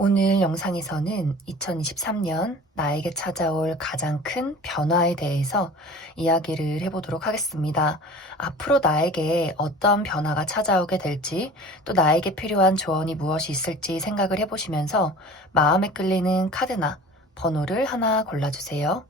오늘 영상에서는 2023년 나에게 찾아올 가장 큰 변화에 대해서 이야기를 해보도록 하겠습니다. 앞으로 나에게 어떤 변화가 찾아오게 될지, 또 나에게 필요한 조언이 무엇이 있을지 생각을 해보시면서 마음에 끌리는 카드나 번호를 하나 골라주세요.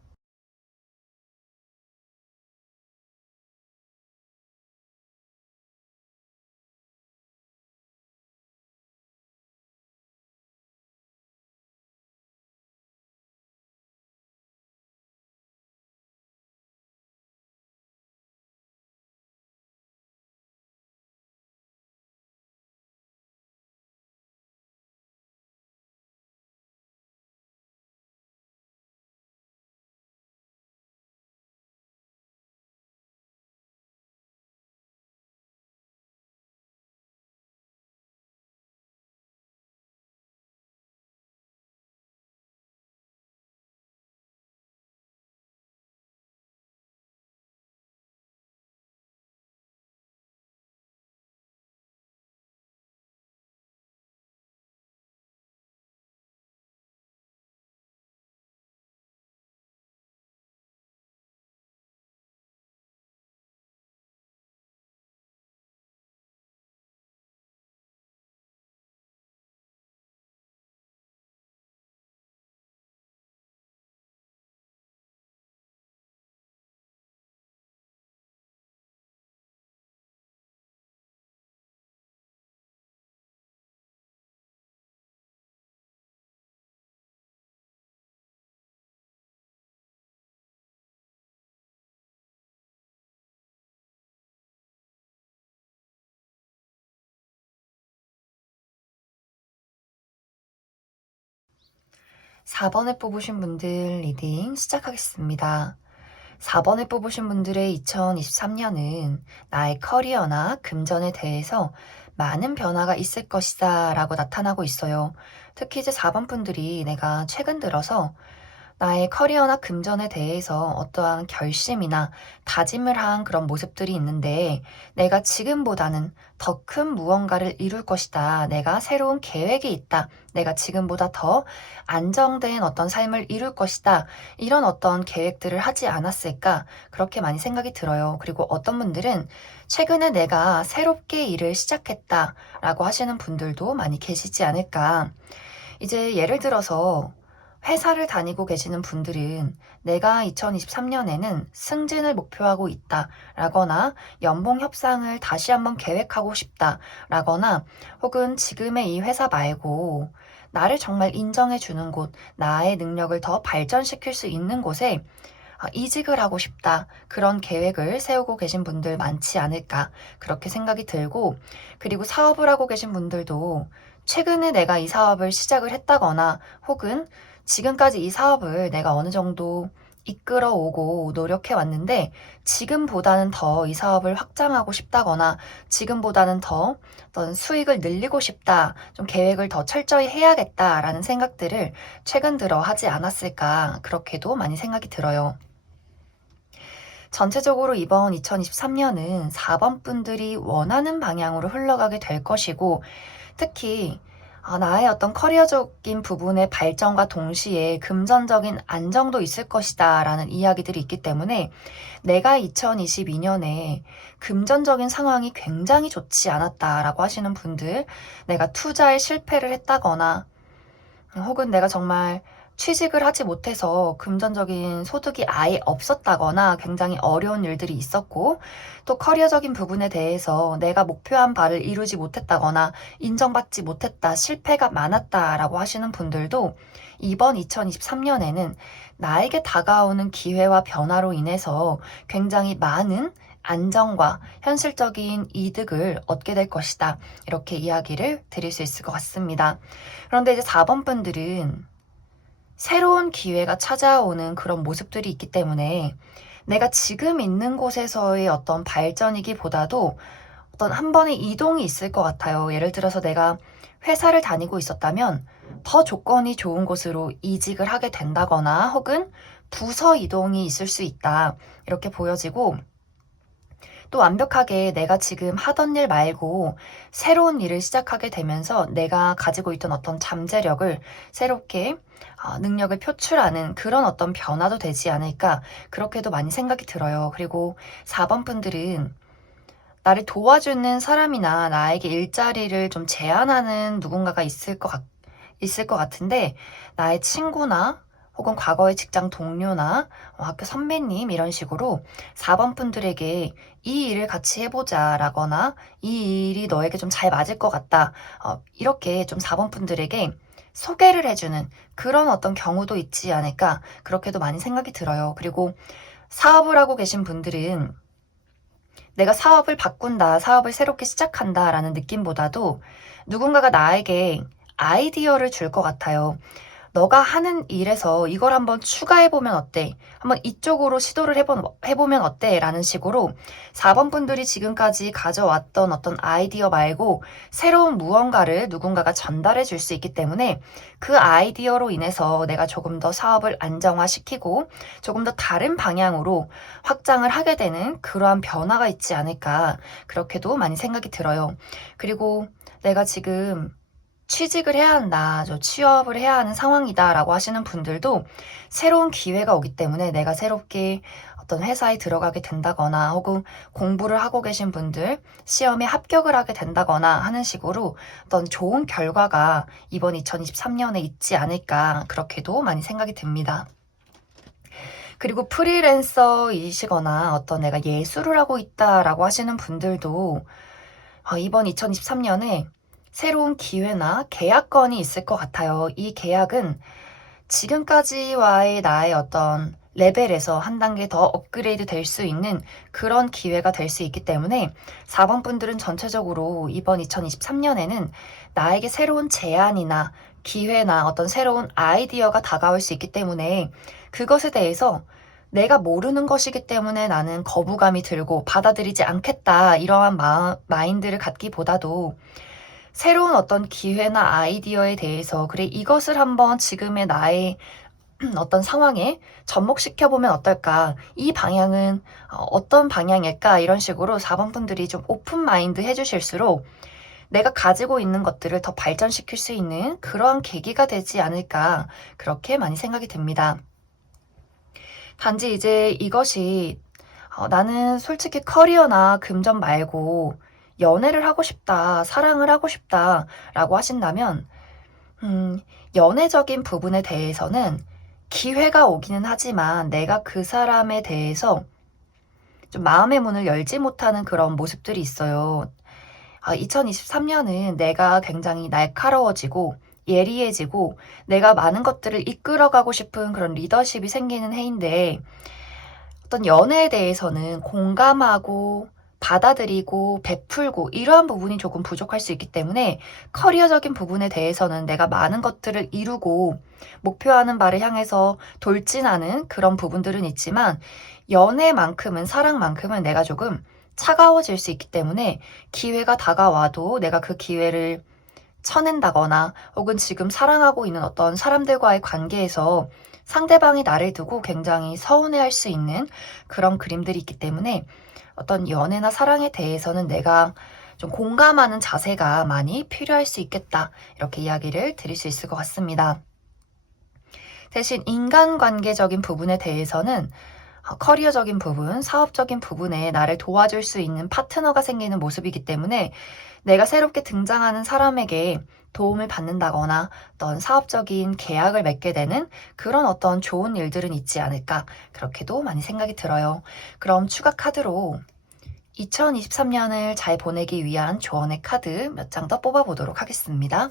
4번에 뽑으신 분들 리딩 시작하겠습니다. 4번에 뽑으신 분들의 2023년은 나의 커리어나 금전에 대해서 많은 변화가 있을 것이다 라고 나타나고 있어요. 특히 이제 4번 분들이 내가 최근 들어서 나의 커리어나 금전에 대해서 어떠한 결심이나 다짐을 한 그런 모습들이 있는데 내가 지금보다는 더 큰 무언가를 이룰 것이다. 내가 새로운 계획이 있다. 내가 지금보다 더 안정된 어떤 삶을 이룰 것이다. 이런 어떤 계획들을 하지 않았을까? 그렇게 많이 생각이 들어요. 그리고 어떤 분들은 최근에 내가 새롭게 일을 시작했다라고 하시는 분들도 많이 계시지 않을까? 이제 예를 들어서 회사를 다니고 계시는 분들은 내가 2023년에는 승진을 목표하고 있다 라거나 연봉 협상을 다시 한번 계획하고 싶다 라거나 혹은 지금의 이 회사 말고 나를 정말 인정해 주는 곳, 나의 능력을 더 발전시킬 수 있는 곳에 이직을 하고 싶다. 그런 계획을 세우고 계신 분들 많지 않을까. 그렇게 생각이 들고, 그리고 사업을 하고 계신 분들도 최근에 내가 이 사업을 시작을 했다거나 혹은 지금까지 이 사업을 내가 어느 정도 이끌어 오고 노력해 왔는데 지금보다는 더 이 사업을 확장하고 싶다거나 지금보다는 더 어떤 수익을 늘리고 싶다. 좀 계획을 더 철저히 해야겠다라는 생각들을 최근 들어 하지 않았을까. 그렇게도 많이 생각이 들어요. 전체적으로 이번 2023년은 4번 분들이 원하는 방향으로 흘러가게 될 것이고, 특히 나의 어떤 커리어적인 부분의 발전과 동시에 금전적인 안정도 있을 것이다 라는 이야기들이 있기 때문에 내가 2022년에 금전적인 상황이 굉장히 좋지 않았다라고 하시는 분들, 내가 투자에 실패를 했다거나 혹은 내가 정말 취직을 하지 못해서 금전적인 소득이 아예 없었다거나 굉장히 어려운 일들이 있었고 또 커리어적인 부분에 대해서 내가 목표한 바를 이루지 못했다거나 인정받지 못했다, 실패가 많았다라고 하시는 분들도 이번 2023년에는 나에게 다가오는 기회와 변화로 인해서 굉장히 많은 안정과 현실적인 이득을 얻게 될 것이다. 이렇게 이야기를 드릴 수 있을 것 같습니다. 그런데 이제 4번 분들은 새로운 기회가 찾아오는 그런 모습들이 있기 때문에 내가 지금 있는 곳에서의 어떤 발전이기보다도 어떤 한 번의 이동이 있을 것 같아요. 예를 들어서 내가 회사를 다니고 있었다면 더 조건이 좋은 곳으로 이직을 하게 된다거나 혹은 부서 이동이 있을 수 있다. 이렇게 보여지고 또 완벽하게 내가 지금 하던 일 말고 새로운 일을 시작하게 되면서 내가 가지고 있던 어떤 잠재력을 새롭게 능력을 표출하는 그런 어떤 변화도 되지 않을까 그렇게도 많이 생각이 들어요. 그리고 4번 분들은 나를 도와주는 사람이나 나에게 일자리를 좀 제안하는 누군가가 있을 것 같은데 나의 친구나 혹은 과거의 직장 동료나 학교 선배님 이런 식으로 4번 분들에게 이 일을 같이 해보자 라거나 이 일이 너에게 좀 잘 맞을 것 같다. 이렇게 좀 4번 분들에게 소개를 해주는 그런 어떤 경우도 있지 않을까 그렇게도 많이 생각이 들어요. 그리고 사업을 하고 계신 분들은 내가 사업을 바꾼다, 사업을 새롭게 시작한다 라는 느낌보다도 누군가가 나에게 아이디어를 줄 것 같아요. 너가 하는 일에서 이걸 한번 추가해보면 어때? 한번 이쪽으로 시도를 해보면 어때? 라는 식으로 4번 분들이 지금까지 가져왔던 어떤 아이디어 말고 새로운 무언가를 누군가가 전달해 줄 수 있기 때문에 그 아이디어로 인해서 내가 조금 더 사업을 안정화시키고 조금 더 다른 방향으로 확장을 하게 되는 그러한 변화가 있지 않을까. 그렇게도 많이 생각이 들어요. 그리고 내가 지금 취직을 해야 한다, 취업을 해야 하는 상황이다라고 하시는 분들도 새로운 기회가 오기 때문에 내가 새롭게 어떤 회사에 들어가게 된다거나 혹은 공부를 하고 계신 분들 시험에 합격을 하게 된다거나 하는 식으로 어떤 좋은 결과가 이번 2023년에 있지 않을까 그렇게도 많이 생각이 듭니다. 그리고 프리랜서이시거나 어떤 내가 예술을 하고 있다라고 하시는 분들도 이번 2023년에 새로운 기회나 계약건이 있을 것 같아요. 이 계약은 지금까지와의 나의 어떤 레벨에서 한 단계 더 업그레이드 될 수 있는 그런 기회가 될 수 있기 때문에 4번 분들은 전체적으로 이번 2023년에는 나에게 새로운 제안이나 기회나 어떤 새로운 아이디어가 다가올 수 있기 때문에 그것에 대해서 내가 모르는 것이기 때문에 나는 거부감이 들고 받아들이지 않겠다 이러한 마인드를 갖기보다도 새로운 어떤 기회나 아이디어에 대해서 그래 이것을 한번 지금의 나의 어떤 상황에 접목시켜보면 어떨까? 이 방향은 어떤 방향일까? 이런 식으로 4번 분들이 좀 오픈 마인드 해주실수록 내가 가지고 있는 것들을 더 발전시킬 수 있는 그러한 계기가 되지 않을까 그렇게 많이 생각이 듭니다. 단지 이제 이것이 나는 솔직히 커리어나 금전 말고 연애를 하고 싶다, 사랑을 하고 싶다 라고 하신다면 연애적인 부분에 대해서는 기회가 오기는 하지만 내가 그 사람에 대해서 좀 마음의 문을 열지 못하는 그런 모습들이 있어요. 2023년은 내가 굉장히 날카로워지고 예리해지고 내가 많은 것들을 이끌어가고 싶은 그런 리더십이 생기는 해인데 어떤 연애에 대해서는 공감하고 받아들이고 베풀고 이러한 부분이 조금 부족할 수 있기 때문에 커리어적인 부분에 대해서는 내가 많은 것들을 이루고 목표하는 바를 향해서 돌진하는 그런 부분들은 있지만 연애만큼은 사랑만큼은 내가 조금 차가워질 수 있기 때문에 기회가 다가와도 내가 그 기회를 쳐낸다거나 혹은 지금 사랑하고 있는 어떤 사람들과의 관계에서 상대방이 나를 두고 굉장히 서운해할 수 있는 그런 그림들이 있기 때문에 어떤 연애나 사랑에 대해서는 내가 좀 공감하는 자세가 많이 필요할 수 있겠다. 이렇게 이야기를 드릴 수 있을 것 같습니다. 대신 인간관계적인 부분에 대해서는 커리어적인 부분, 사업적인 부분에 나를 도와줄 수 있는 파트너가 생기는 모습이기 때문에 내가 새롭게 등장하는 사람에게 도움을 받는다거나 어떤 사업적인 계약을 맺게 되는 그런 어떤 좋은 일들은 있지 않을까 그렇게도 많이 생각이 들어요. 그럼 추가 카드로 2023년을 잘 보내기 위한 조언의 카드 몇 장 더 뽑아보도록 하겠습니다.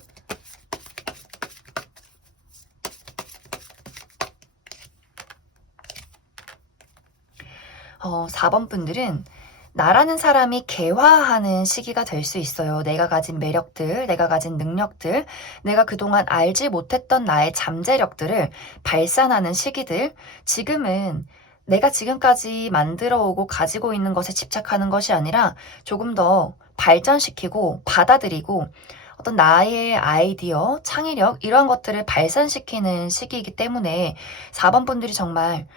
4번 분들은 나라는 사람이 개화하는 시기가 될 수 있어요. 내가 가진 매력들, 내가 가진 능력들, 내가 그동안 알지 못했던 나의 잠재력들을 발산하는 시기들. 지금은 내가 지금까지 만들어 오고 가지고 있는 것에 집착하는 것이 아니라 조금 더 발전시키고 받아들이고 어떤 나의 아이디어, 창의력 이런 것들을 발산시키는 시기이기 때문에 4번 분들이 정말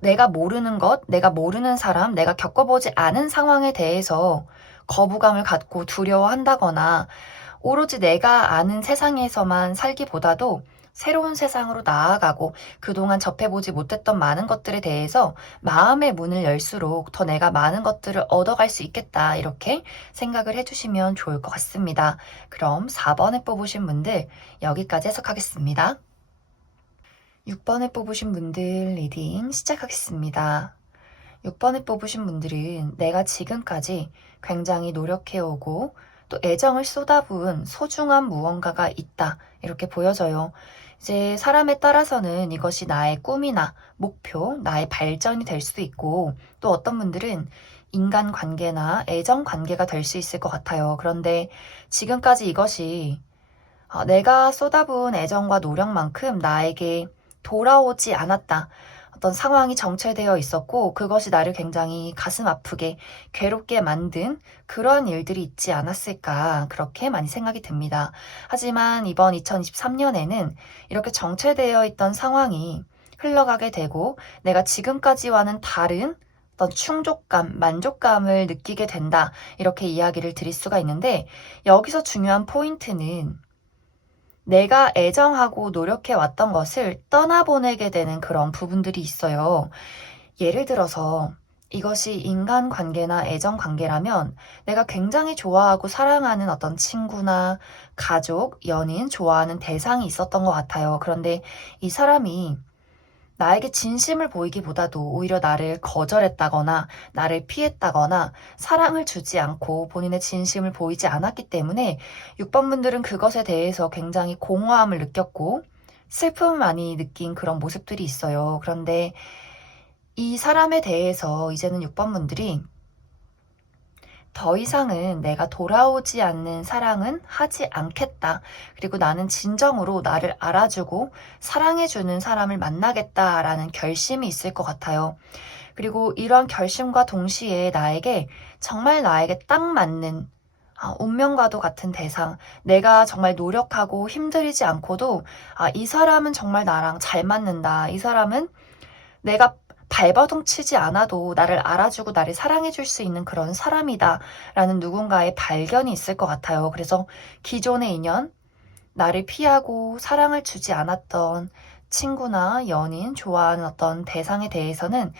내가 모르는 것, 내가 모르는 사람, 내가 겪어보지 않은 상황에 대해서 거부감을 갖고 두려워한다거나 오로지 내가 아는 세상에서만 살기보다도 새로운 세상으로 나아가고 그동안 접해보지 못했던 많은 것들에 대해서 마음의 문을 열수록 더 내가 많은 것들을 얻어갈 수 있겠다. 이렇게 생각을 해주시면 좋을 것 같습니다. 그럼 4번에 뽑으신 분들 여기까지 해석하겠습니다. 6번에 뽑으신 분들 리딩 시작하겠습니다. 6번에 뽑으신 분들은 내가 지금까지 굉장히 노력해오고 또 애정을 쏟아부은 소중한 무언가가 있다. 이렇게 보여져요. 이제 사람에 따라서는 이것이 나의 꿈이나 목표, 나의 발전이 될 수도 있고 또 어떤 분들은 인간관계나 애정관계가 될 수 있을 것 같아요. 그런데 지금까지 이것이 내가 쏟아부은 애정과 노력만큼 나에게 돌아오지 않았다. 어떤 상황이 정체되어 있었고 그것이 나를 굉장히 가슴 아프게 괴롭게 만든 그러한 일들이 있지 않았을까 그렇게 많이 생각이 듭니다. 하지만 이번 2023년에는 이렇게 정체되어 있던 상황이 흘러가게 되고 내가 지금까지와는 다른 어떤 충족감, 만족감을 느끼게 된다. 이렇게 이야기를 드릴 수가 있는데 여기서 중요한 포인트는 내가 애정하고 노력해 왔던 것을 떠나보내게 되는 그런 부분들이 있어요. 예를 들어서 이것이 인간관계나 애정관계라면 내가 굉장히 좋아하고 사랑하는 어떤 친구나 가족, 연인, 좋아하는 대상이 있었던 것 같아요. 그런데 이 사람이 나에게 진심을 보이기보다도 오히려 나를 거절했다거나 나를 피했다거나 사랑을 주지 않고 본인의 진심을 보이지 않았기 때문에 6번 분들은 그것에 대해서 굉장히 공허함을 느꼈고 슬픔을 많이 느낀 그런 모습들이 있어요. 그런데 이 사람에 대해서 이제는 6번 분들이 더 이상은 내가 돌아오지 않는 사랑은 하지 않겠다. 그리고 나는 진정으로 나를 알아주고 사랑해주는 사람을 만나겠다라는 결심이 있을 것 같아요. 그리고 이런 결심과 동시에 정말 나에게 딱 맞는 운명과도 같은 대상, 내가 정말 노력하고 힘들이지 않고도 이 사람은 정말 나랑 잘 맞는다. 이 사람은 내가 발버둥 치지 않아도 나를 알아주고 나를 사랑해줄 수 있는 그런 사람이다 라는 누군가의 발견이 있을 것 같아요. 그래서 기존의 인연, 나를 피하고 사랑을 주지 않았던 친구나 연인, 좋아하는 어떤 대상에 대해서는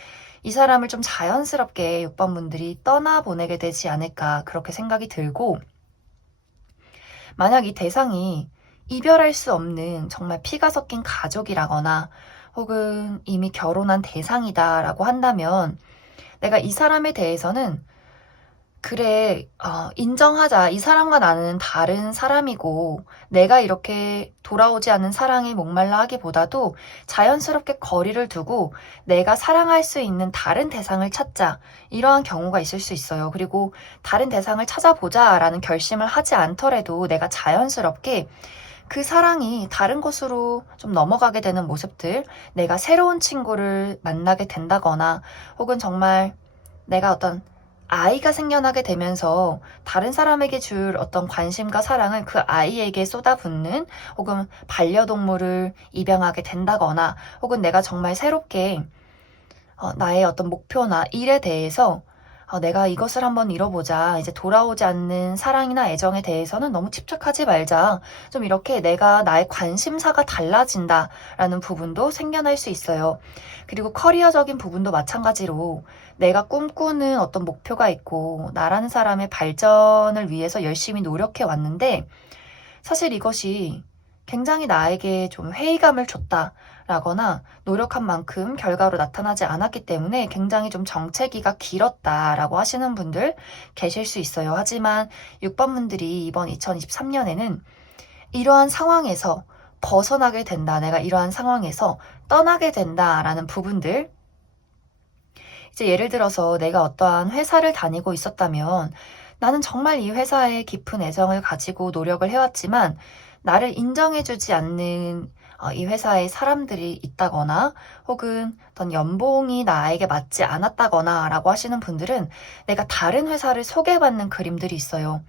이 사람을 좀 자연스럽게 6번 분들이 떠나보내게 되지 않을까 그렇게 생각이 들고, 만약 이 대상이 이별할 수 없는 정말 피가 섞인 가족이라거나 혹은 이미 결혼한 대상이다라고 한다면 내가 이 사람에 대해서는 그래, 인정하자. 이 사람과 나는 다른 사람이고 내가 이렇게 돌아오지 않는 사랑에 목말라 하기보다도 자연스럽게 거리를 두고 내가 사랑할 수 있는 다른 대상을 찾자. 이러한 경우가 있을 수 있어요. 그리고 다른 대상을 찾아보자라는 결심을 하지 않더라도 내가 자연스럽게 그 사랑이 다른 곳으로 좀 넘어가게 되는 모습들, 내가 새로운 친구를 만나게 된다거나 혹은 정말 내가 어떤 아이가 생겨나게 되면서 다른 사람에게 줄 어떤 관심과 사랑을 그 아이에게 쏟아붓는 혹은 반려동물을 입양하게 된다거나 혹은 내가 정말 새롭게 나의 어떤 목표나 일에 대해서 내가 이것을 한번 이뤄보자. 이제 돌아오지 않는 사랑이나 애정에 대해서는 너무 집착하지 말자. 좀 이렇게 내가 나의 관심사가 달라진다라는 부분도 생겨날 수 있어요. 그리고 커리어적인 부분도 마찬가지로 내가 꿈꾸는 어떤 목표가 있고 나라는 사람의 발전을 위해서 열심히 노력해 왔는데 사실 이것이 굉장히 나에게 좀 회의감을 줬다라거나 노력한 만큼 결과로 나타나지 않았기 때문에 굉장히 좀 정체기가 길었다라고 하시는 분들 계실 수 있어요. 하지만 6번 분들이 이번 2023년에는 이러한 상황에서 벗어나게 된다. 내가 이러한 상황에서 떠나게 된다라는 부분들, 이제 예를 들어서 내가 어떠한 회사를 다니고 있었다면 나는 정말 이 회사에 깊은 애정을 가지고 노력을 해왔지만 나를 인정해주지 않는 이 회사의 사람들이 있다거나 혹은 어떤 연봉이 나에게 맞지 않았다거나 라고 하시는 분들은 내가 다른 회사를 소개받는 그림들이 있어요.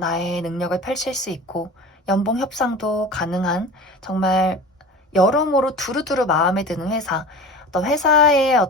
나의 능력을 펼칠 수 있고 연봉 협상도 가능한 정말 여러모로 두루두루 마음에 드는 회사, 어떤 회사의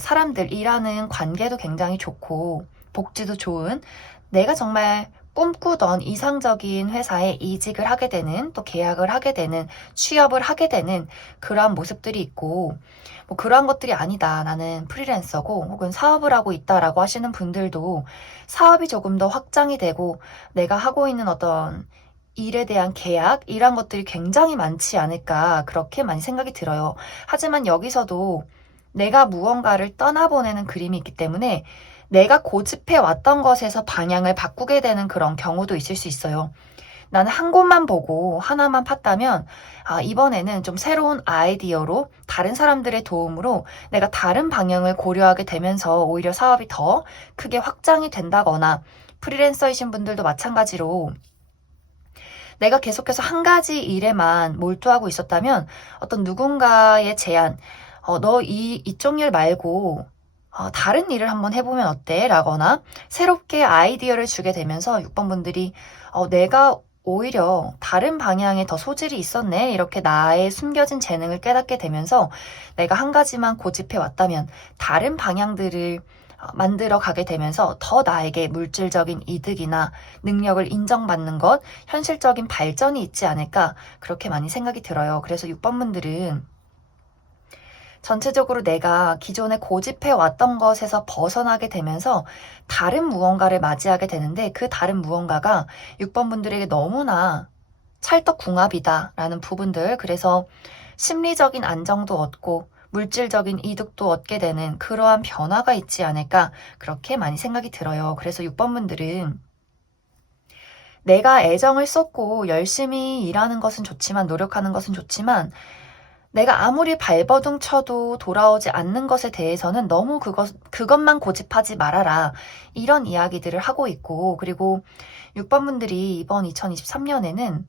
사람들 일하는 관계도 굉장히 좋고 복지도 좋은 내가 정말 꿈꾸던 이상적인 회사에 이직을 하게 되는 또 계약을 하게 되는 취업을 하게 되는 그러한 모습들이 있고 뭐 그러한 것들이 아니다. 나는 프리랜서고 혹은 사업을 하고 있다라고 하시는 분들도 사업이 조금 더 확장이 되고 내가 하고 있는 어떤 일에 대한 계약 이런 것들이 굉장히 많지 않을까 그렇게 많이 생각이 들어요. 하지만 여기서도 내가 무언가를 떠나보내는 그림이 있기 때문에 내가 고집해 왔던 것에서 방향을 바꾸게 되는 그런 경우도 있을 수 있어요. 나는 한 곳만 보고 하나만 팠다면 이번에는 좀 새로운 아이디어로 다른 사람들의 도움으로 내가 다른 방향을 고려하게 되면서 오히려 사업이 더 크게 확장이 된다거나 프리랜서이신 분들도 마찬가지로 내가 계속해서 한 가지 일에만 몰두하고 있었다면 어떤 누군가의 제안, 너 이쪽 일 말고 다른 일을 한번 해보면 어때? 라거나 새롭게 아이디어를 주게 되면서 6번 분들이 내가 오히려 다른 방향에 더 소질이 있었네. 이렇게 나의 숨겨진 재능을 깨닫게 되면서 내가 한 가지만 고집해 왔다면 다른 방향들을 만들어 가게 되면서 더 나에게 물질적인 이득이나 능력을 인정받는 것, 현실적인 발전이 있지 않을까 그렇게 많이 생각이 들어요. 그래서 6번 분들은 전체적으로 내가 기존에 고집해 왔던 것에서 벗어나게 되면서 다른 무언가를 맞이하게 되는데 그 다른 무언가가 6번 분들에게 너무나 찰떡궁합이다라는 부분들, 그래서 심리적인 안정도 얻고 물질적인 이득도 얻게 되는 그러한 변화가 있지 않을까 그렇게 많이 생각이 들어요. 그래서 6번 분들은 내가 애정을 쏟고 열심히 일하는 것은 좋지만 노력하는 것은 좋지만 내가 아무리 발버둥 쳐도 돌아오지 않는 것에 대해서는 너무 그것만 고집하지 말아라. 이런 이야기들을 하고 있고, 그리고 6번 분들이 이번 2023년에는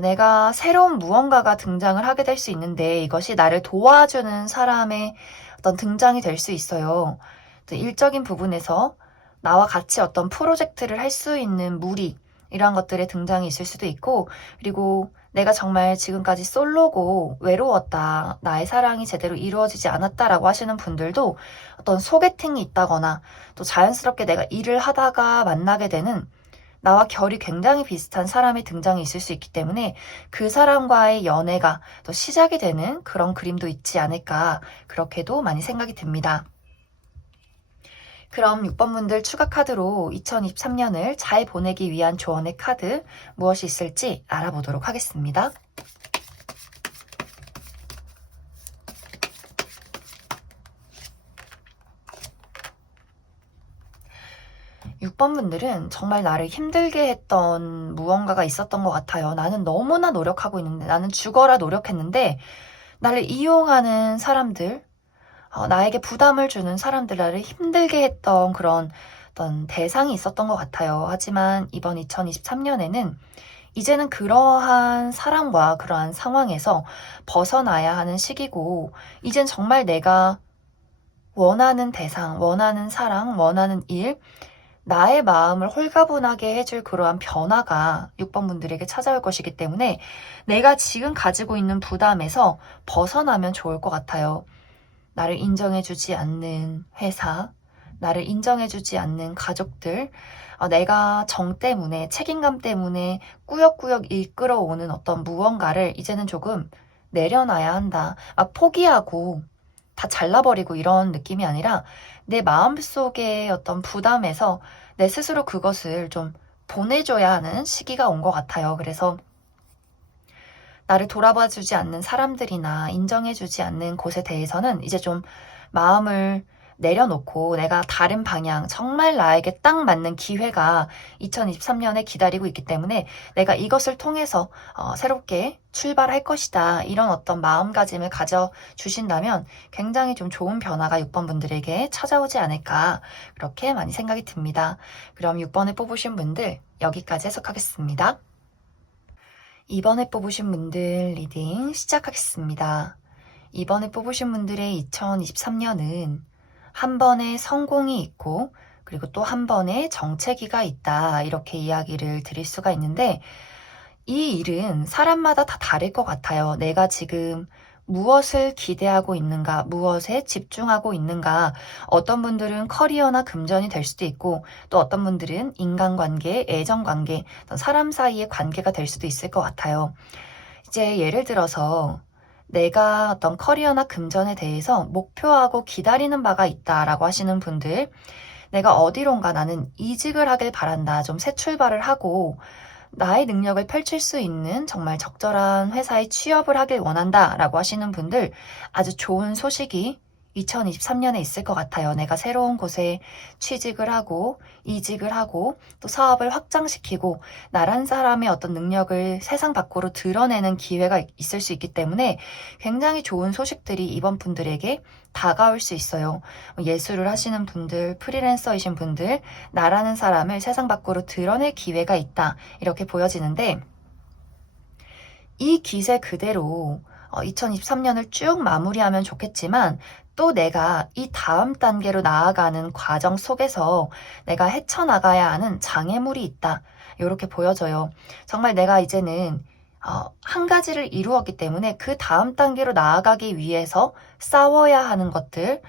내가 새로운 무언가가 등장을 하게 될 수 있는데 이것이 나를 도와주는 사람의 어떤 등장이 될 수 있어요. 또 일적인 부분에서 나와 같이 어떤 프로젝트를 할 수 있는 무리, 이러한 것들의 등장이 있을 수도 있고, 그리고 내가 정말 지금까지 솔로고 외로웠다, 나의 사랑이 제대로 이루어지지 않았다라고 하시는 분들도 어떤 소개팅이 있다거나 또 자연스럽게 내가 일을 하다가 만나게 되는 나와 결이 굉장히 비슷한 사람의 등장이 있을 수 있기 때문에 그 사람과의 연애가 또 시작이 되는 그런 그림도 있지 않을까 그렇게도 많이 생각이 듭니다. 그럼 6번 분들 추가 카드로 2023년을 잘 보내기 위한 조언의 카드 무엇이 있을지 알아보도록 하겠습니다. 6번 분들은 정말 나를 힘들게 했던 무언가가 있었던 것 같아요. 나는 너무나 노력하고 있는데, 나는 죽어라 노력했는데, 나를 이용하는 사람들, 나에게 부담을 주는 사람들, 나를 힘들게 했던 그런 어떤 대상이 있었던 것 같아요. 하지만 이번 2023년에는 이제는 그러한 사람과 그러한 상황에서 벗어나야 하는 시기고, 이젠 정말 내가 원하는 대상, 원하는 사랑, 원하는 일, 나의 마음을 홀가분하게 해줄 그러한 변화가 6번 분들에게 찾아올 것이기 때문에 내가 지금 가지고 있는 부담에서 벗어나면 좋을 것 같아요. 나를 인정해주지 않는 회사, 나를 인정해주지 않는 가족들, 내가 정 때문에, 책임감 때문에 꾸역꾸역 이끌어오는 어떤 무언가를 이제는 조금 내려놔야 한다. 포기하고 다 잘라버리고 이런 느낌이 아니라 내 마음속의 어떤 부담에서 내 스스로 그것을 좀 보내줘야 하는 시기가 온 것 같아요. 그래서 나를 돌아봐주지 않는 사람들이나 인정해주지 않는 곳에 대해서는 이제 좀 마음을 내려놓고 내가 다른 방향, 정말 나에게 딱 맞는 기회가 2023년에 기다리고 있기 때문에 내가 이것을 통해서 새롭게 출발할 것이다. 이런 어떤 마음가짐을 가져주신다면 굉장히 좀 좋은 변화가 6번 분들에게 찾아오지 않을까 그렇게 많이 생각이 듭니다. 그럼 6번을 뽑으신 분들 여기까지 해석하겠습니다. 이번에 뽑으신 분들 리딩 시작하겠습니다. 이번에 뽑으신 분들의 2023년은 한 번의 성공이 있고 그리고 또 한 번의 정체기가 있다. 이렇게 이야기를 드릴 수가 있는데 이 일은 사람마다 다 다를 것 같아요. 내가 지금 무엇을 기대하고 있는가, 무엇에 집중하고 있는가. 어떤 분들은 커리어나 금전이 될 수도 있고, 또 어떤 분들은 인간관계, 애정관계, 사람 사이의 관계가 될 수도 있을 것 같아요. 이제 예를 들어서 내가 어떤 커리어나 금전에 대해서 목표하고 기다리는 바가 있다라고 하시는 분들, 내가 어디론가 나는 이직을 하길 바란다. 좀 새 출발을 하고 나의 능력을 펼칠 수 있는 정말 적절한 회사에 취업을 하길 원한다라고 하시는 분들, 아주 좋은 소식이 2023년에 있을 것 같아요. 내가 새로운 곳에 취직을 하고 이직을 하고 또 사업을 확장시키고 나란 사람의 어떤 능력을 세상 밖으로 드러내는 기회가 있을 수 있기 때문에 굉장히 좋은 소식들이 이번 분들에게 다가올 수 있어요. 예술을 하시는 분들, 프리랜서이신 분들, 나라는 사람을 세상 밖으로 드러낼 기회가 있다. 이렇게 보여지는데, 이 기세 그대로 2023년을 쭉 마무리하면 좋겠지만, 또 내가 이 다음 단계로 나아가는 과정 속에서 내가 헤쳐나가야 하는 장애물이 있다. 이렇게 보여져요. 정말 내가 이제는 한 가지를 이루었기 때문에 그 다음 단계로 나아가기 위해서 싸워야 하는 것들,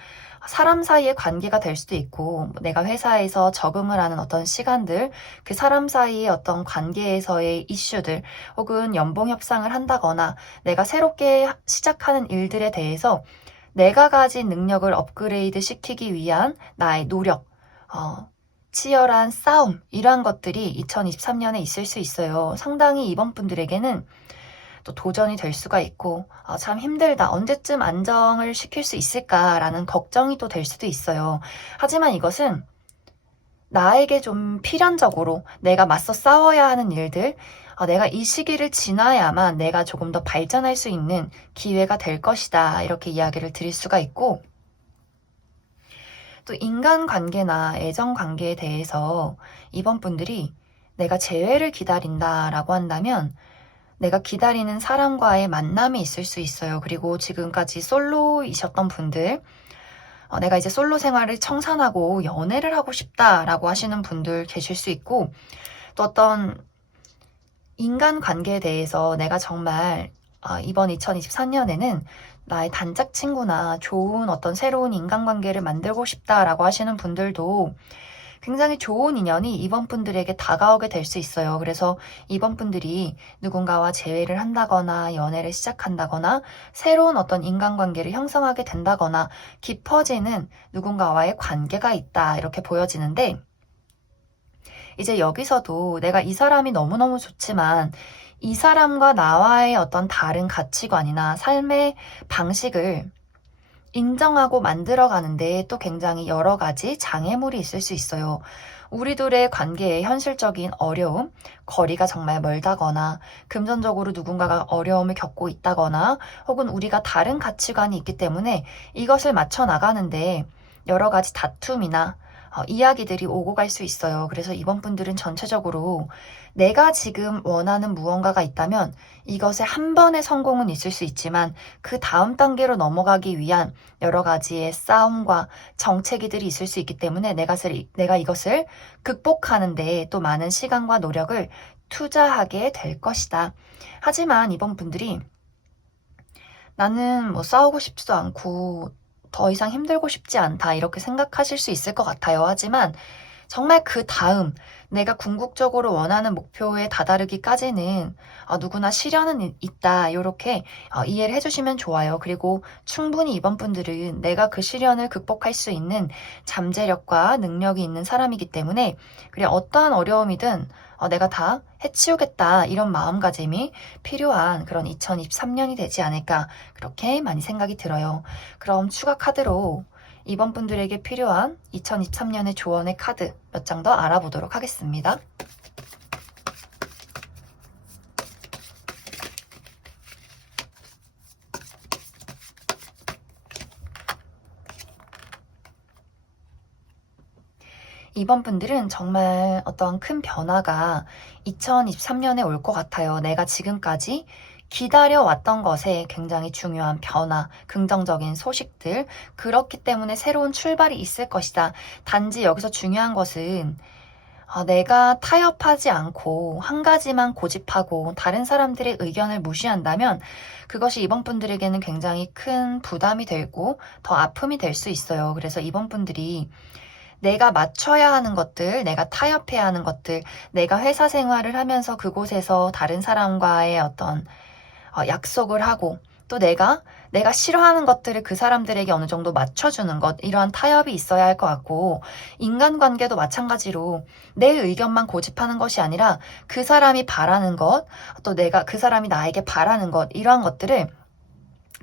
사람 사이의 관계가 될 수도 있고, 내가 회사에서 적응을 하는 어떤 시간들, 그 사람 사이의 어떤 관계에서의 이슈들, 혹은 연봉 협상을 한다거나, 내가 새롭게 시작하는 일들에 대해서 내가 가진 능력을 업그레이드 시키기 위한 나의 노력, 치열한 싸움, 이러한 것들이 2023년에 있을 수 있어요. 상당히 이번 분들에게는 또 도전이 될 수가 있고, 참 힘들다. 언제쯤 안정을 시킬 수 있을까라는 걱정이 또 될 수도 있어요. 하지만 이것은 나에게 좀 필연적으로 내가 맞서 싸워야 하는 일들, 내가 이 시기를 지나야만 내가 조금 더 발전할 수 있는 기회가 될 것이다. 이렇게 이야기를 드릴 수가 있고, 또 인간관계나 애정관계에 대해서 이번 분들이 내가 재회를 기다린다라고 한다면 내가 기다리는 사람과의 만남이 있을 수 있어요. 그리고 지금까지 솔로이셨던 분들, 내가 이제 솔로 생활을 청산하고 연애를 하고 싶다라고 하시는 분들 계실 수 있고, 또 어떤 인간관계에 대해서 내가 정말 이번 2024년에는 나의 단짝 친구나 좋은 어떤 새로운 인간관계를 만들고 싶다라고 하시는 분들도 굉장히 좋은 인연이 이번 분들에게 다가오게 될 수 있어요. 그래서 이번 분들이 누군가와 재회를 한다거나 연애를 시작한다거나 새로운 어떤 인간관계를 형성하게 된다거나 깊어지는 누군가와의 관계가 있다. 이렇게 보여지는데, 이제 여기서도 내가 이 사람이 너무너무 좋지만 이 사람과 나와의 어떤 다른 가치관이나 삶의 방식을 인정하고 만들어가는데 또 굉장히 여러 가지 장애물이 있을 수 있어요. 우리들의 관계에 현실적인 어려움, 거리가 정말 멀다거나, 금전적으로 누군가가 어려움을 겪고 있다거나, 혹은 우리가 다른 가치관이 있기 때문에 이것을 맞춰 나가는데 여러 가지 다툼이나 이야기들이 오고 갈 수 있어요. 그래서 이번 분들은 전체적으로 내가 지금 원하는 무언가가 있다면 이것에 한 번의 성공은 있을 수 있지만 그 다음 단계로 넘어가기 위한 여러 가지의 싸움과 정체기들이 있을 수 있기 때문에 내가 이것을 극복하는데 또 많은 시간과 노력을 투자하게 될 것이다. 하지만 이번 분들이 나는 뭐 싸우고 싶지도 않고 더 이상 힘들고 싶지 않다 이렇게 생각하실 수 있을 것 같아요. 하지만 정말 그 다음 내가 궁극적으로 원하는 목표에 다다르기까지는 누구나 시련은 있다 이렇게 이해를 해주시면 좋아요. 그리고 충분히 이번 분들은 내가 그 시련을 극복할 수 있는 잠재력과 능력이 있는 사람이기 때문에 그래 어떠한 어려움이든 내가 다 해치우겠다 이런 마음가짐이 필요한 그런 2023년이 되지 않을까 그렇게 많이 생각이 들어요. 그럼 추가 카드로 이번 분들에게 필요한 2023년의 조언의 카드 몇 장 더 알아보도록 하겠습니다. 이번 분들은 정말 어떠한 큰 변화가 2023년에 올 것 같아요. 내가 지금까지 기다려왔던 것에 굉장히 중요한 변화, 긍정적인 소식들, 그렇기 때문에 새로운 출발이 있을 것이다. 단지 여기서 중요한 것은 내가 타협하지 않고 한 가지만 고집하고 다른 사람들의 의견을 무시한다면 그것이 이번 분들에게는 굉장히 큰 부담이 되고 더 아픔이 될 수 있어요. 그래서 이번 분들이 내가 맞춰야 하는 것들, 내가 타협해야 하는 것들, 내가 회사 생활을 하면서 그곳에서 다른 사람과의 어떤 약속을 하고 또 내가 싫어하는 것들을 그 사람들에게 어느 정도 맞춰주는 것, 이러한 타협이 있어야 할 것 같고, 인간관계도 마찬가지로 내 의견만 고집하는 것이 아니라 그 사람이 바라는 것, 또 그 사람이 나에게 바라는 것, 이러한 것들을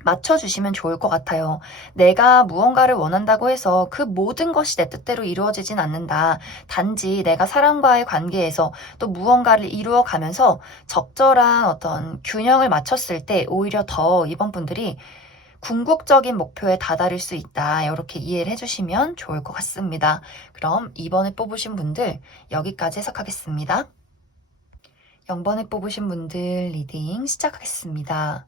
맞춰주시면 좋을 것 같아요. 내가 무언가를 원한다고 해서 그 모든 것이 내 뜻대로 이루어지진 않는다. 단지 내가 사람과의 관계에서 또 무언가를 이루어가면서 적절한 어떤 균형을 맞췄을 때 오히려 더 이번 분들이 궁극적인 목표에 다다를 수 있다. 이렇게 이해를 해주시면 좋을 것 같습니다. 그럼 2번에 뽑으신 분들 여기까지 해석하겠습니다. 0번에 뽑으신 분들 리딩 시작하겠습니다.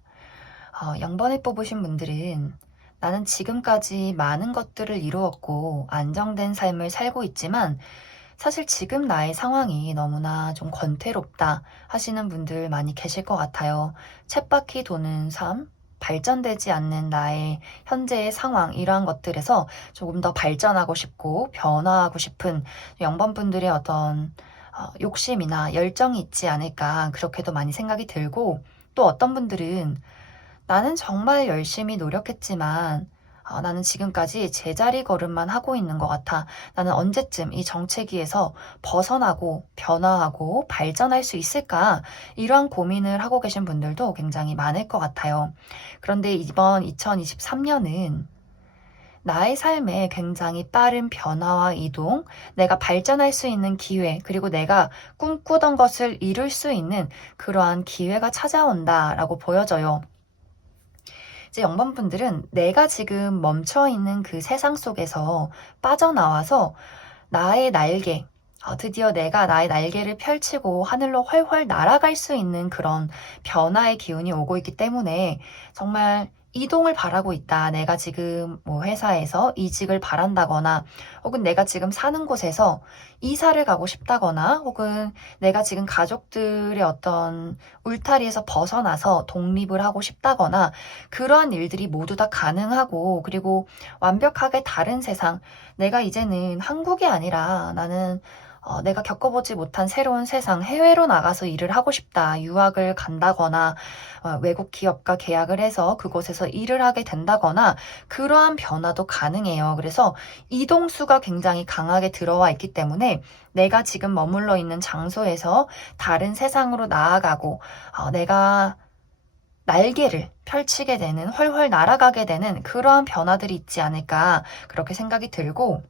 0번에 뽑으신 분들은 나는 지금까지 많은 것들을 이루었고 안정된 삶을 살고 있지만 사실 지금 나의 상황이 너무나 좀 권태롭다 하시는 분들 많이 계실 것 같아요. 쳇바퀴 도는 삶, 발전되지 않는 나의 현재의 상황, 이러한 것들에서 조금 더 발전하고 싶고 변화하고 싶은 0번 분들의 어떤 욕심이나 열정이 있지 않을까, 그렇게도 많이 생각이 들고, 또 어떤 분들은 나는 정말 열심히 노력했지만 나는 지금까지 제자리 걸음만 하고 있는 것 같아. 나는 언제쯤 이 정체기에서 벗어나고 변화하고 발전할 수 있을까? 이러한 고민을 하고 계신 분들도 굉장히 많을 것 같아요. 그런데 이번 2023년은 나의 삶에 굉장히 빠른 변화와 이동, 내가 발전할 수 있는 기회, 그리고 내가 꿈꾸던 것을 이룰 수 있는 그러한 기회가 찾아온다라고 보여져요. 이제 0번 분들은 내가 지금 멈춰있는 그 세상 속에서 빠져나와서 나의 날개, 드디어 내가 나의 날개를 펼치고 하늘로 훨훨 날아갈 수 있는 그런 변화의 기운이 오고 있기 때문에 정말 이동을 바라고 있다. 내가 지금 뭐 회사에서 이직을 바란다거나 혹은 내가 지금 사는 곳에서 이사를 가고 싶다거나 혹은 내가 지금 가족들의 어떤 울타리에서 벗어나서 독립을 하고 싶다거나 그러한 일들이 모두 다 가능하고, 그리고 완벽하게 다른 세상, 내가 이제는 한국이 아니라 나는 내가 겪어보지 못한 새로운 세상, 해외로 나가서 일을 하고 싶다. 유학을 간다거나 외국 기업과 계약을 해서 그곳에서 일을 하게 된다거나 그러한 변화도 가능해요. 그래서 이동수가 굉장히 강하게 들어와 있기 때문에 내가 지금 머물러 있는 장소에서 다른 세상으로 나아가고 내가 날개를 펼치게 되는, 훨훨 날아가게 되는 그러한 변화들이 있지 않을까, 그렇게 생각이 들고,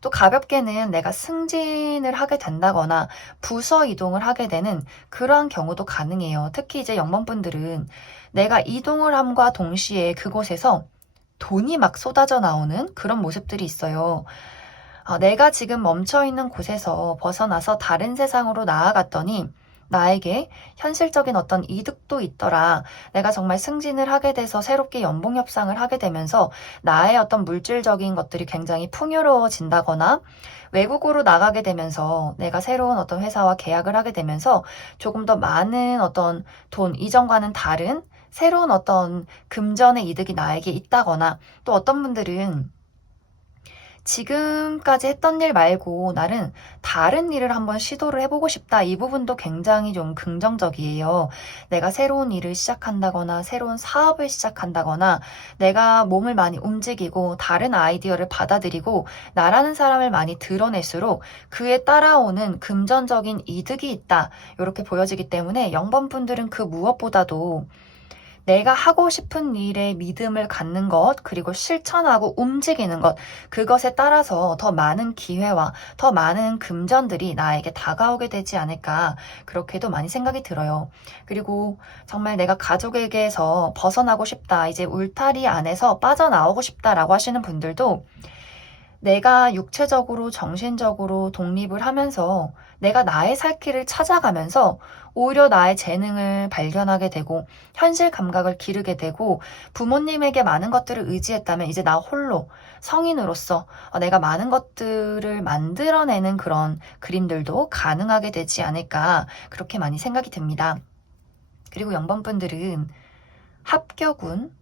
또 가볍게는 내가 승진을 하게 된다거나 부서 이동을 하게 되는 그러한 경우도 가능해요. 특히 이제 0번 분들은 내가 이동을 함과 동시에 그곳에서 돈이 막 쏟아져 나오는 그런 모습들이 있어요. 내가 지금 멈춰있는 곳에서 벗어나서 다른 세상으로 나아갔더니 나에게 현실적인 어떤 이득도 있더라. 내가 정말 승진을 하게 돼서 새롭게 연봉 협상을 하게 되면서 나의 어떤 물질적인 것들이 굉장히 풍요로워진다거나 외국으로 나가게 되면서 내가 새로운 어떤 회사와 계약을 하게 되면서 조금 더 많은 어떤 돈, 이전과는 다른 새로운 어떤 금전의 이득이 나에게 있다거나, 또 어떤 분들은 지금까지 했던 일 말고 나는 다른 일을 한번 시도를 해보고 싶다. 이 부분도 굉장히 좀 긍정적이에요. 내가 새로운 일을 시작한다거나 새로운 사업을 시작한다거나 내가 몸을 많이 움직이고 다른 아이디어를 받아들이고 나라는 사람을 많이 드러낼수록 그에 따라오는 금전적인 이득이 있다. 이렇게 보여지기 때문에 0번 분들은 그 무엇보다도 내가 하고 싶은 일에 믿음을 갖는 것, 그리고 실천하고 움직이는 것, 그것에 따라서 더 많은 기회와 더 많은 금전들이 나에게 다가오게 되지 않을까, 그렇게도 많이 생각이 들어요. 그리고 정말 내가 가족에게서 벗어나고 싶다, 이제 울타리 안에서 빠져나오고 싶다라고 하시는 분들도 내가 육체적으로, 정신적으로 독립을 하면서 내가 나의 살 길을 찾아가면서 오히려 나의 재능을 발견하게 되고 현실 감각을 기르게 되고 부모님에게 많은 것들을 의지했다면 이제 나 홀로 성인으로서 내가 많은 것들을 만들어내는 그런 그림들도 가능하게 되지 않을까 그렇게 많이 생각이 듭니다. 그리고 0번 분들은 합격운,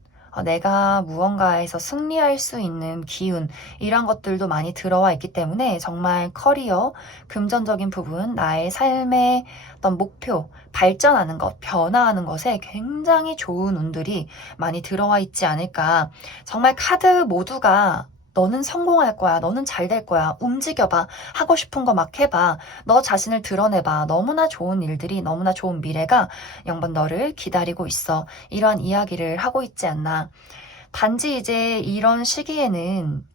내가 무언가에서 승리할 수 있는 기운, 이런 것들도 많이 들어와 있기 때문에 정말 커리어, 금전적인 부분, 나의 삶의 어떤 목표, 발전하는 것, 변화하는 것에 굉장히 좋은 운들이 많이 들어와 있지 않을까. 정말 카드 모두가 너는 성공할 거야. 너는 잘 될 거야. 움직여봐. 하고 싶은 거 막 해봐. 너 자신을 드러내봐. 너무나 좋은 일들이, 너무나 좋은 미래가 0번 너를 기다리고 있어. 이러한 이야기를 하고 있지 않나. 단지 이제 이런 시기에는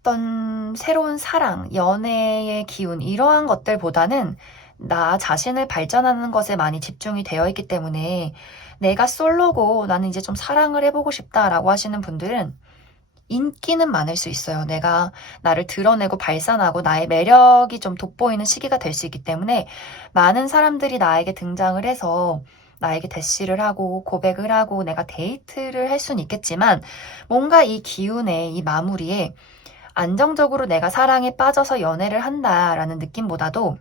어떤 새로운 사랑, 연애의 기운, 이러한 것들보다는 나 자신을 발전하는 것에 많이 집중이 되어 있기 때문에 내가 솔로고 나는 이제 좀 사랑을 해보고 싶다라고 하시는 분들은 인기는 많을 수 있어요. 내가 나를 드러내고 발산하고 나의 매력이 좀 돋보이는 시기가 될 수 있기 때문에 많은 사람들이 나에게 등장을 해서 나에게 대시를 하고 고백을 하고 내가 데이트를 할 수는 있겠지만 뭔가 이 기운에 이 마무리에 안정적으로 내가 사랑에 빠져서 연애를 한다라는 느낌보다도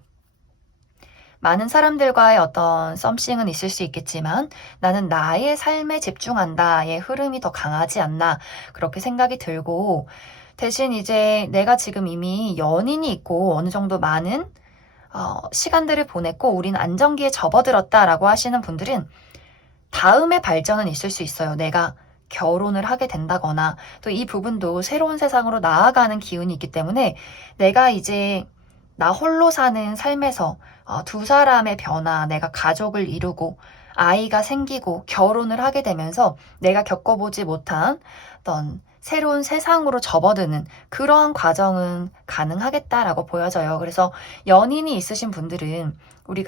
많은 사람들과의 어떤 썸씽은 있을 수 있겠지만 나는 나의 삶에 집중한다의 흐름이 더 강하지 않나 그렇게 생각이 들고 대신 이제 내가 지금 이미 연인이 있고 어느 정도 많은 시간들을 보냈고 우린 안정기에 접어들었다라고 하시는 분들은 다음의 발전은 있을 수 있어요. 내가 결혼을 하게 된다거나 또 이 부분도 새로운 세상으로 나아가는 기운이 있기 때문에 내가 이제 나 홀로 사는 삶에서 두 사람의 변화, 내가 가족을 이루고 아이가 생기고 결혼을 하게 되면서 내가 겪어보지 못한 어떤 새로운 세상으로 접어드는 그러한 과정은 가능하겠다라고 보여져요. 그래서 연인이 있으신 분들은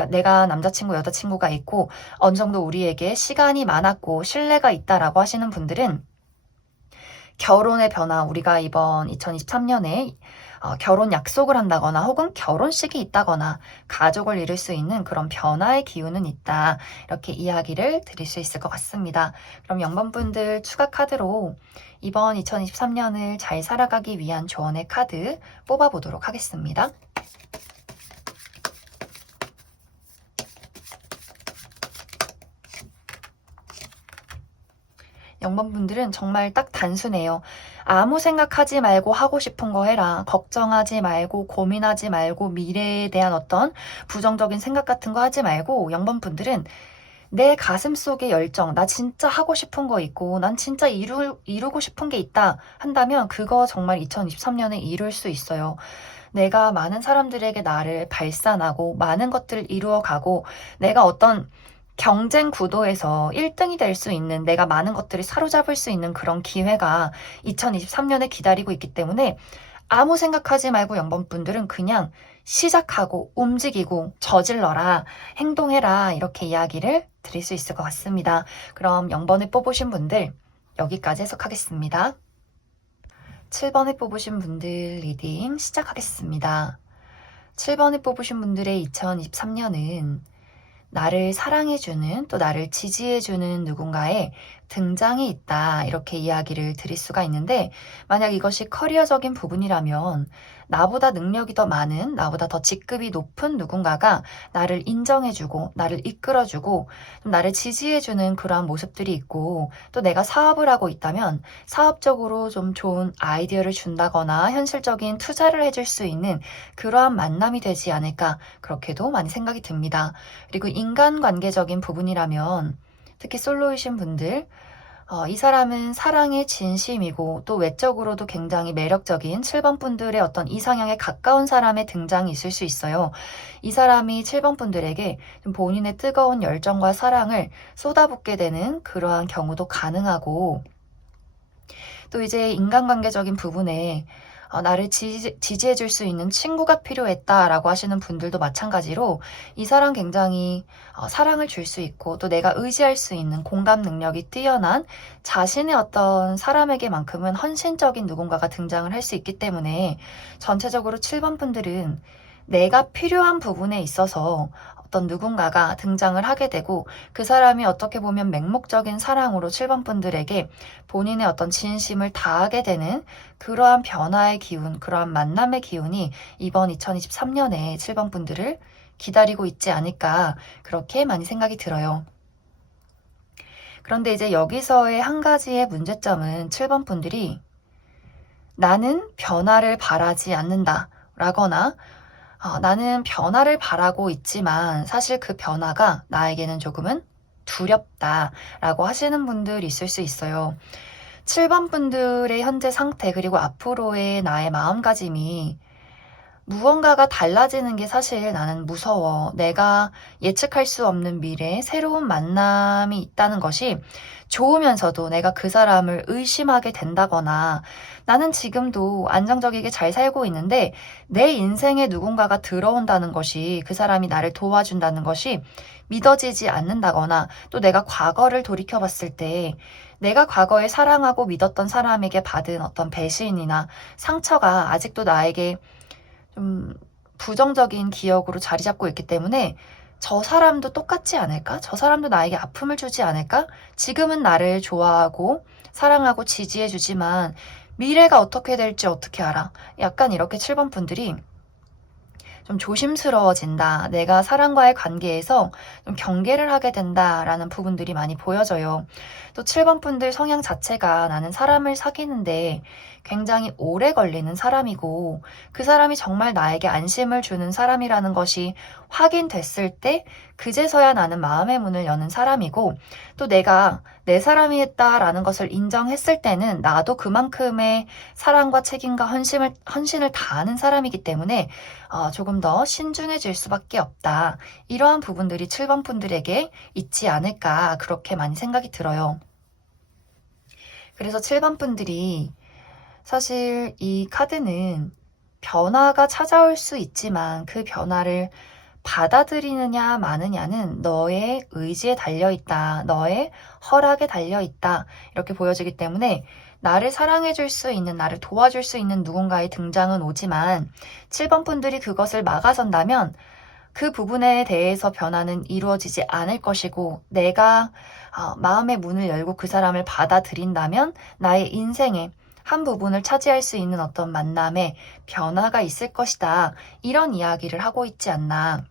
내가 남자친구, 여자친구가 있고 어느 정도 우리에게 시간이 많았고 신뢰가 있다라고 하시는 분들은 결혼의 변화, 우리가 이번 2023년에 결혼 약속을 한다거나 혹은 결혼식이 있다거나 가족을 이룰 수 있는 그런 변화의 기운은 있다. 이렇게 이야기를 드릴 수 있을 것 같습니다. 그럼 0번 분들 추가 카드로 이번 2023년을 잘 살아가기 위한 조언의 카드 뽑아보도록 하겠습니다. 0번 분들은 정말 딱 단순해요. 아무 생각하지 말고 하고 싶은 거 해라. 걱정하지 말고 고민하지 말고 미래에 대한 어떤 부정적인 생각 같은 거 하지 말고 0번 분들은 내 가슴 속의 열정, 나 진짜 하고 싶은 거 있고 난 진짜 이루고 싶은 게 있다 한다면 그거 정말 2023년에 이룰 수 있어요. 내가 많은 사람들에게 나를 발산하고 많은 것들을 이루어가고 내가 어떤 경쟁 구도에서 1등이 될 수 있는 내가 많은 것들을 사로잡을 수 있는 그런 기회가 2023년에 기다리고 있기 때문에 아무 생각하지 말고 0번 분들은 그냥 시작하고 움직이고 저질러라, 행동해라 이렇게 이야기를 드릴 수 있을 것 같습니다. 그럼 0번을 뽑으신 분들 여기까지 해석하겠습니다. 7번을 뽑으신 분들 리딩 시작하겠습니다. 7번을 뽑으신 분들의 2023년은 나를 사랑해주는 또 나를 지지해주는 누군가의 등장이 있다 이렇게 이야기를 드릴 수가 있는데 만약 이것이 커리어적인 부분이라면 나보다 능력이 더 많은 나보다 더 직급이 높은 누군가가 나를 인정해주고 나를 이끌어주고 좀 나를 지지해주는 그러한 모습들이 있고 또 내가 사업을 하고 있다면 사업적으로 좀 좋은 아이디어를 준다거나 현실적인 투자를 해줄 수 있는 그러한 만남이 되지 않을까 그렇게도 많이 생각이 듭니다. 그리고 인간관계적인 부분이라면 특히 솔로이신 분들 이 사람은 사랑의 진심이고 또 외적으로도 굉장히 매력적인 7번 분들의 어떤 이상형에 가까운 사람의 등장이 있을 수 있어요. 이 사람이 7번 분들에게 좀 본인의 뜨거운 열정과 사랑을 쏟아붓게 되는 그러한 경우도 가능하고 또 이제 인간관계적인 부분에 나를 지지해 줄 수 있는 친구가 필요했다라고 하시는 분들도 마찬가지로 이 사람 굉장히 사랑을 줄 수 있고 또 내가 의지할 수 있는 공감 능력이 뛰어난 자신의 어떤 사람에게만큼은 헌신적인 누군가가 등장을 할 수 있기 때문에 전체적으로 7번 분들은 내가 필요한 부분에 있어서 어떤 누군가가 등장을 하게 되고 그 사람이 어떻게 보면 맹목적인 사랑으로 7번 분들에게 본인의 어떤 진심을 다하게 되는 그러한 변화의 기운, 그러한 만남의 기운이 이번 2023년에 7번 분들을 기다리고 있지 않을까 그렇게 많이 생각이 들어요. 그런데 이제 여기서의 한 가지의 문제점은 7번 분들이 나는 변화를 바라지 않는다 라거나 나는 변화를 바라고 있지만 사실 그 변화가 나에게는 조금은 두렵다라고 하시는 분들이 있을 수 있어요. 7번 분들의 현재 상태 그리고 앞으로의 나의 마음가짐이 무언가가 달라지는 게 사실 나는 무서워. 내가 예측할 수 없는 미래에 새로운 만남이 있다는 것이 좋으면서도 내가 그 사람을 의심하게 된다거나 나는 지금도 안정적이게 잘 살고 있는데 내 인생에 누군가가 들어온다는 것이 그 사람이 나를 도와준다는 것이 믿어지지 않는다거나 또 내가 과거를 돌이켜 봤을 때 내가 과거에 사랑하고 믿었던 사람에게 받은 어떤 배신이나 상처가 아직도 나에게 좀 부정적인 기억으로 자리 잡고 있기 때문에 '저 사람도 똑같지 않을까? 저 사람도 나에게 아픔을 주지 않을까? 지금은 나를 좋아하고 사랑하고 지지해 주지만 미래가 어떻게 될지 어떻게 알아?' 약간 이렇게 7번 분들이 좀 조심스러워진다. 내가 사람과의 관계에서 좀 경계를 하게 된다라는 부분들이 많이 보여져요. 또 7번 분들 성향 자체가 나는 사람을 사귀는데 굉장히 오래 걸리는 사람이고 그 사람이 정말 나에게 안심을 주는 사람이라는 것이 확인됐을 때 그제서야 나는 마음의 문을 여는 사람이고 또 내가 내 사람이었다라는 것을 인정했을 때는 나도 그만큼의 사랑과 책임과 헌신을 다하는 사람이기 때문에 조금 더 신중해질 수밖에 없다. 이러한 부분들이 7번 분들에게 있지 않을까 그렇게 많이 생각이 들어요. 그래서 7번 분들이 사실 이 카드는 변화가 찾아올 수 있지만 그 변화를 받아들이느냐 마느냐는 너의 의지에 달려있다. 너의 허락에 달려있다. 이렇게 보여지기 때문에 나를 사랑해줄 수 있는, 나를 도와줄 수 있는 누군가의 등장은 오지만 7번 분들이 그것을 막아선다면 그 부분에 대해서 변화는 이루어지지 않을 것이고 내가 마음의 문을 열고 그 사람을 받아들인다면 나의 인생에 한 부분을 차지할 수 있는 어떤 만남에 변화가 있을 것이다. 이런 이야기를 하고 있지 않나.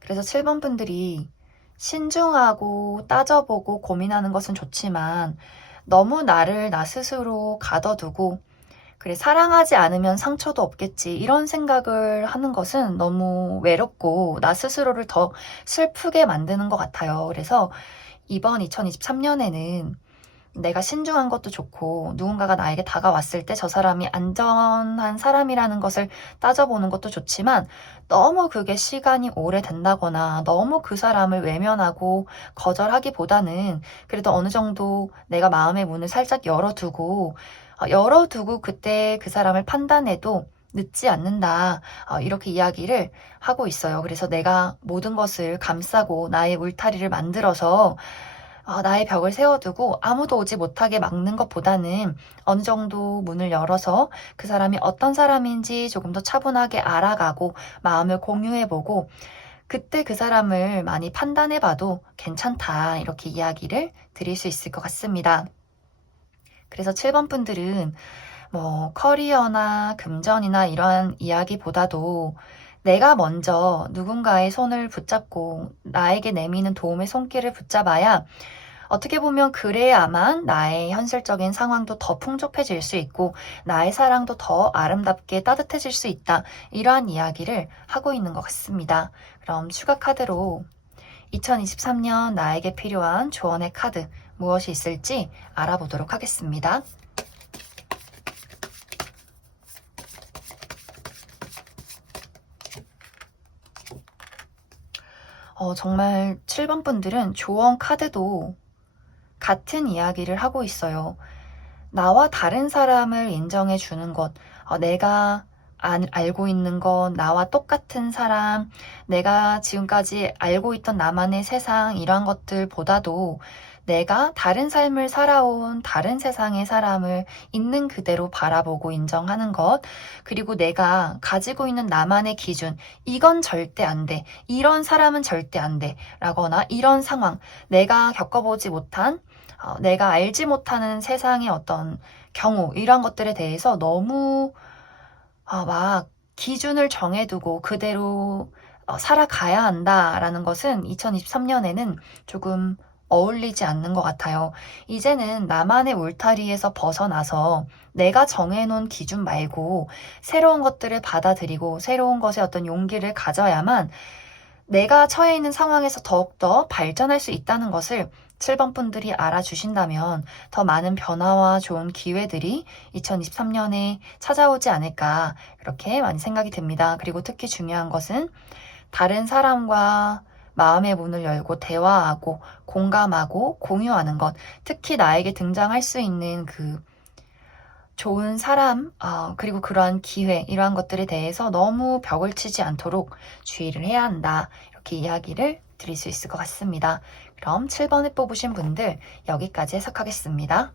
그래서 7번 분들이 신중하고 따져보고 고민하는 것은 좋지만 너무 나를 나 스스로 가둬두고 그래, 사랑하지 않으면 상처도 없겠지. 이런 생각을 하는 것은 너무 외롭고 나 스스로를 더 슬프게 만드는 것 같아요. 그래서 이번 2023년에는 내가 신중한 것도 좋고 누군가가 나에게 다가왔을 때 저 사람이 안전한 사람이라는 것을 따져보는 것도 좋지만 너무 그게 시간이 오래된다거나 너무 그 사람을 외면하고 거절하기보다는 그래도 어느 정도 내가 마음의 문을 살짝 열어두고 그때 그 사람을 판단해도 늦지 않는다. 이렇게 이야기를 하고 있어요. 그래서 내가 모든 것을 감싸고 나의 울타리를 만들어서 나의 벽을 세워두고 아무도 오지 못하게 막는 것보다는 어느 정도 문을 열어서 그 사람이 어떤 사람인지 조금 더 차분하게 알아가고 마음을 공유해보고 그때 그 사람을 많이 판단해봐도 괜찮다. 이렇게 이야기를 드릴 수 있을 것 같습니다. 그래서 7번 분들은 뭐 커리어나 금전이나 이러한 이야기보다도 내가 먼저 누군가의 손을 붙잡고 나에게 내미는 도움의 손길을 붙잡아야 어떻게 보면 그래야만 나의 현실적인 상황도 더 풍족해질 수 있고 나의 사랑도 더 아름답게 따뜻해질 수 있다. 이러한 이야기를 하고 있는 것 같습니다. 그럼 추가 카드로 2023년 나에게 필요한 조언의 카드 무엇이 있을지 알아보도록 하겠습니다. 정말 7번 분들은 조언 카드도 같은 이야기를 하고 있어요. 나와 다른 사람을 인정해 주는 것, 내가 알고 있는 것, 나와 똑같은 사람, 내가 지금까지 알고 있던 나만의 세상, 이러한 것들보다도 내가 다른 삶을 살아온 다른 세상의 사람을 있는 그대로 바라보고 인정하는 것, 그리고 내가 가지고 있는 나만의 기준, 이건 절대 안 돼, 이런 사람은 절대 안 돼, 라거나 이런 상황, 내가 겪어보지 못한, 내가 알지 못하는 세상의 어떤 경우, 이런 것들에 대해서 너무 막 기준을 정해두고 그대로 살아가야 한다라는 것은 2023년에는 조금 어울리지 않는 것 같아요. 이제는 나만의 울타리에서 벗어나서 내가 정해놓은 기준 말고 새로운 것들을 받아들이고 새로운 것에 어떤 용기를 가져야만 내가 처해 있는 상황에서 더욱더 발전할 수 있다는 것을 7번 분들이 알아주신다면 더 많은 변화와 좋은 기회들이 2023년에 찾아오지 않을까 그렇게 많이 생각이 듭니다. 그리고 특히 중요한 것은 다른 사람과 마음의 문을 열고 대화하고 공감하고 공유하는 것, 특히 나에게 등장할 수 있는 그 좋은 사람, 그리고 그러한 기회, 이러한 것들에 대해서 너무 벽을 치지 않도록 주의를 해야 한다. 이렇게 이야기를 드릴 수 있을 것 같습니다. 그럼 7번을 뽑으신 분들 여기까지 해석하겠습니다.